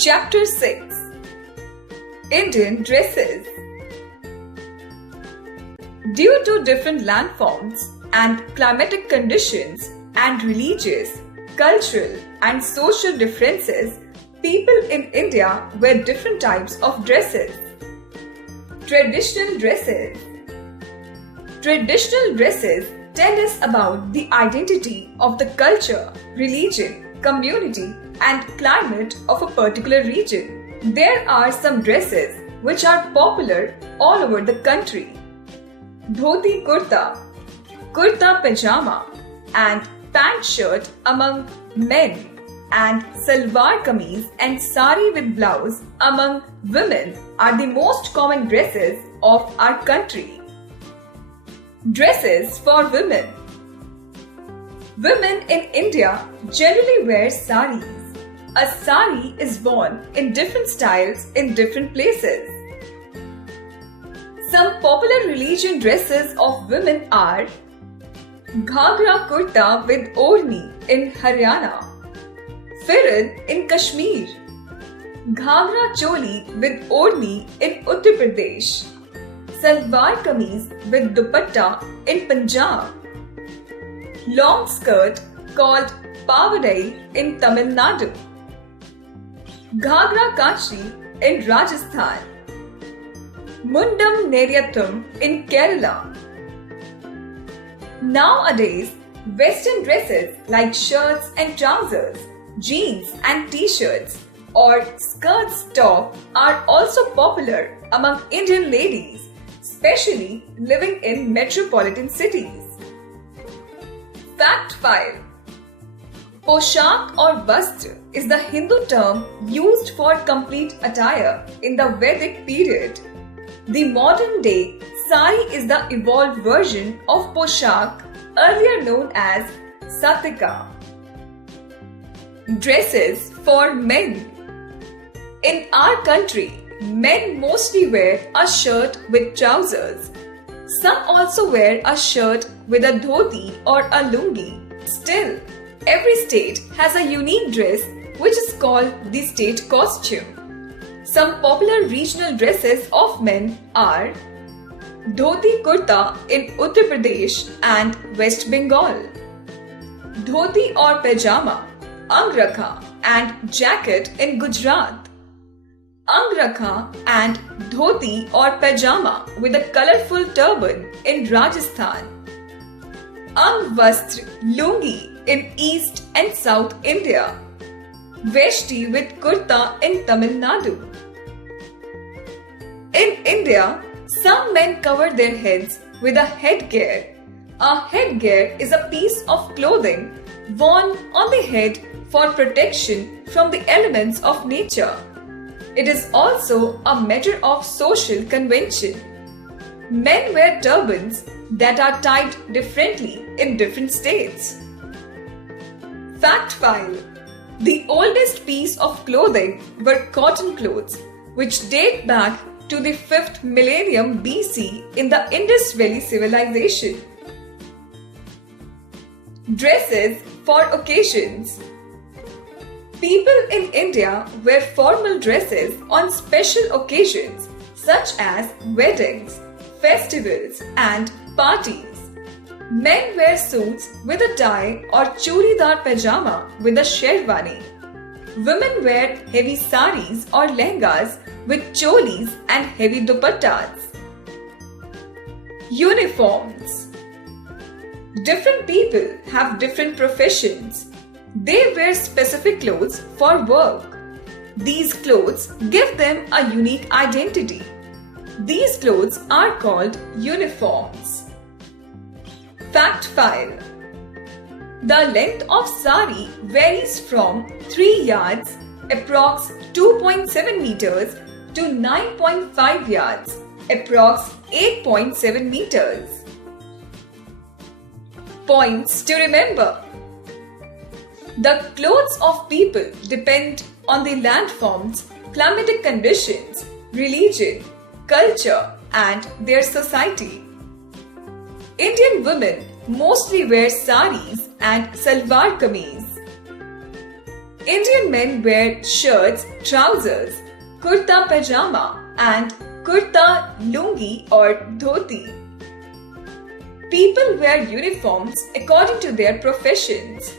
Chapter 6 Indian Dresses. Due to different landforms and climatic conditions and religious, cultural and social differences, people in India wear different types of dresses. Traditional dresses. Traditional dresses tell us about the identity of the culture, religion, community and climate of a particular region. There are some dresses which are popular all over the country. Dhoti kurta, kurta pajama and pant shirt among men and salwar kameez and sari with blouse among women are the most common dresses of our country. Dresses for women. Women in India generally wear saris. A sari is worn in different styles in different places. Some popular religion dresses of women are Ghagra kurta with Orni in Haryana, Firan in Kashmir, Ghagra choli with Orni in Uttar Pradesh, Salwar kameez with dupatta in Punjab, long skirt called pavadai in Tamil Nadu, Ghagra Kachri in Rajasthan, Mundam Neryathum in Kerala. Nowadays, Western dresses like shirts and trousers, jeans and t-shirts or skirts top are also popular among Indian ladies, especially living in metropolitan cities. Fact 5. Poshak or Vastra is the Hindu term used for complete attire in the Vedic period. The modern day sari is the evolved version of Poshak, earlier known as Satika. Dresses for men. In our country, men mostly wear a shirt with trousers. Some also wear a shirt with a dhoti or a lungi. Still, every state has a unique dress which is called the state costume. Some popular regional dresses of men are Dhoti kurta in Uttar Pradesh and West Bengal, Dhoti or pajama, Angrakha and jacket in Gujarat, Angrakha and dhoti or pajama with a colorful turban in Rajasthan, Angvastr lungi in East and South India, Veshti with kurta in Tamil Nadu. In India, some men cover their heads with a headgear. A headgear is a piece of clothing worn on the head for protection from the elements of nature. It is also a matter of social convention. Men wear turbans that are tied differently in different states. Fact 5. The oldest piece of clothing were cotton clothes, which date back to the 5th millennium BC in the Indus Valley civilization. Dresses for occasions. People in India wear formal dresses on special occasions such as weddings, festivals and parties. Men wear suits with a tie or churidar pajama with a sherwani. Women wear heavy saris or lehengas with cholis and heavy dupattas. Uniforms. Different people have different professions. They wear specific clothes for work. These clothes give them a unique identity. These clothes are called uniforms. Fact 5. The length of sari varies from 3 yards, approx 2.7 meters, to 9.5 yards, approx 8.7 meters. Points to remember. The clothes of people depend on the landforms, climatic conditions, religion, culture and their society. Indian women mostly wear saris and salwar kameez. Indian men wear shirts, trousers, kurta pajama, and kurta lungi or dhoti. People wear uniforms according to their professions.